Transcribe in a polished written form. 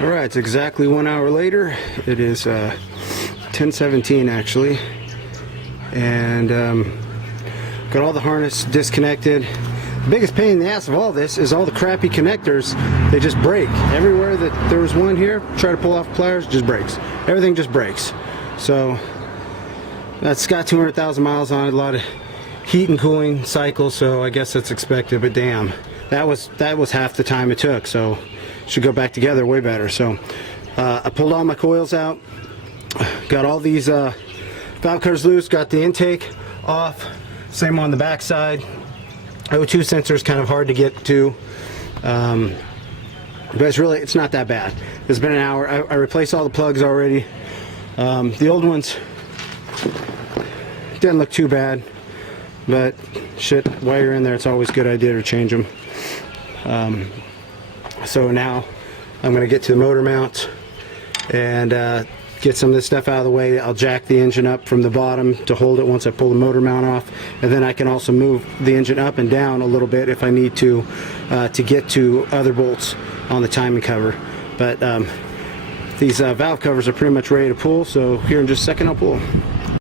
Alright, it's exactly 1 hour later. It is 10:17 actually. And got all the harness disconnected. The biggest pain in the ass of all this is all the crappy connectors. They just break. Everywhere that there was one here, try to pull off pliers, just breaks. Everything just breaks. So that's got 200,000 miles on it, a lot of heat and cooling cycles, so I guess that's expected, but damn, that was half the time it took, so it should go back together way better. So I pulled all my coils out, got all these valve covers loose, got the intake off, same on the back side. O2 sensor is kind of hard to get to, but it's not that bad. It's been an hour. I replaced all the plugs already. The old ones didn't look too bad, but shit, while you're in there, it's always a good idea to change them. So now I'm going to get to the motor mount and get some of this stuff out of the way. I'll jack the engine up from the bottom to hold it once I pull the motor mount off, and then I can also move the engine up and down a little bit if I need to get to other bolts on the timing cover. But these valve covers are pretty much ready to pull, so here in just a second I'll pull them.